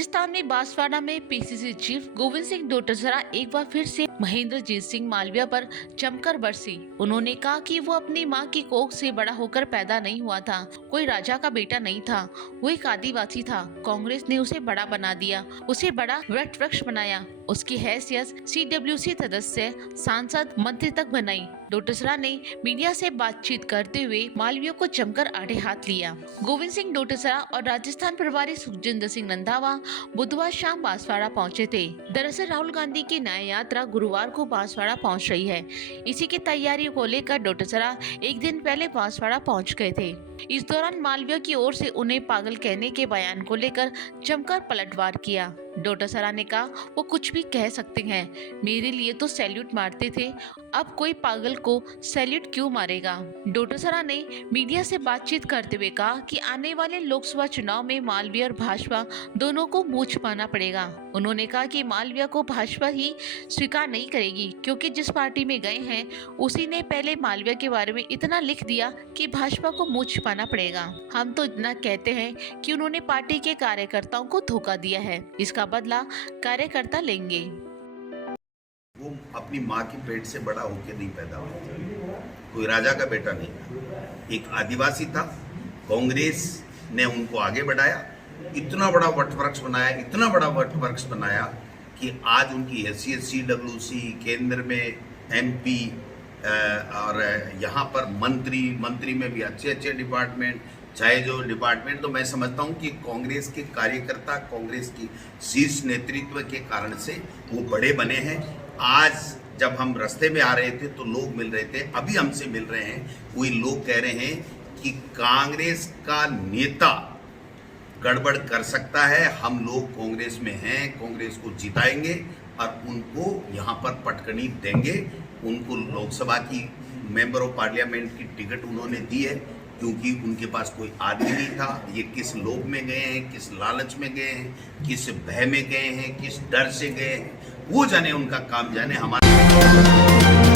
राजस्थान में बांसवाड़ा में PCC chief Govind Singh Dotasra एक बार फिर से महेंद्रजीत सिंह मालविया पर जमकर बरसी। उन्होंने कहा कि वो अपनी मां की कोख से बड़ा होकर पैदा नहीं हुआ था, कोई राजा का बेटा नहीं था, वो एक आदिवासी था। कांग्रेस ने उसे बड़ा बना दिया, उसे बड़ा वट वृक्ष बनाया, उसकी हैसियत सीडब्ल्यूसी सदस्य, सांसद, मंत्री तक बनाई। डोटासरा ने मीडिया से बातचीत करते हुए मालवीय को जमकर आड़े हाथ लिया। गोविंद सिंह डोटासरा और राजस्थान प्रभारी सुखजिंदर सिंह रंधावा बुधवार शाम बांसवाड़ा पहुंचे थे। दरअसल राहुल गांधी की न्याय यात्रा गुरुवार को बांसवाड़ा पहुंच रही है। इसी की तैयारियों को लेकर डोटासरा एक दिन पहले बांसवाड़ा पहुंच गए थे। इस दौरान मालवीय की ओर से उन्हें पागल कहने के बयान को लेकर जमकर पलटवार किया। डोटासरा ने कहा, वो कुछ भी कह सकते हैं, मेरे लिए तो सैल्यूट मारते थे, अब कोई पागल को सैल्यूट क्यों मारेगा। डोटासरा ने मीडिया से बातचीत करते हुए कहा कि आने वाले लोकसभा चुनाव में मालवीय और भाजपा दोनों को मुंह छिपाना पड़ेगा। उन्होंने कहा कि मालवीय को भाजपा ही स्वीकार नहीं करेगी, क्योंकि जिस पार्टी में गए हैं उसी ने पहले मालवीय के बारे में इतना लिख दिया कि भाजपा को मुंह छिपाना पड़ेगा। हम तो इतना कहते हैं कि उन्होंने पार्टी के कार्यकर्ताओं को धोखा दिया है, इसका बदला कार्यकर्ता लेंगे। वो अपनी माँ के पेट से बड़ा होकर नहीं पैदा हुआ, कोई राजा का बेटा नहीं था, एक आदिवासी था। कांग्रेस ने उनको आगे बढ़ाया, इतना बड़ा वटवृक्ष बनाया, इतना बड़ा वटवृक्ष बनाया कि आज उनकी हैसियत सीडब्ल्यूसी, केंद्र में एमपी और यहाँ पर मंत्री में भी अच्छे अच्छे डिपार्टमेंट, चाहे जो डिपार्टमेंट, तो मैं समझता हूँ कि कांग्रेस के कार्यकर्ता, कांग्रेस की शीर्ष नेतृत्व के कारण से वो बड़े बने हैं। आज जब हम रास्ते में आ रहे थे तो लोग मिल रहे थे, अभी हमसे मिल रहे हैं, कोई लोग कह रहे हैं कि कांग्रेस का नेता गड़बड़ कर सकता है, हम लोग कांग्रेस में हैं, कांग्रेस को जिताएंगे और उनको यहाँ पर पटकनी देंगे। उनको लोकसभा की मेंबर ऑफ पार्लियामेंट की टिकट उन्होंने दी है, क्योंकि उनके पास कोई आदमी नहीं था। ये किस लोभ में गए हैं, किस लालच में गए हैं, किस भय में गए हैं, किस डर से गए हैं, वो जाने, उनका काम जाने। हमारा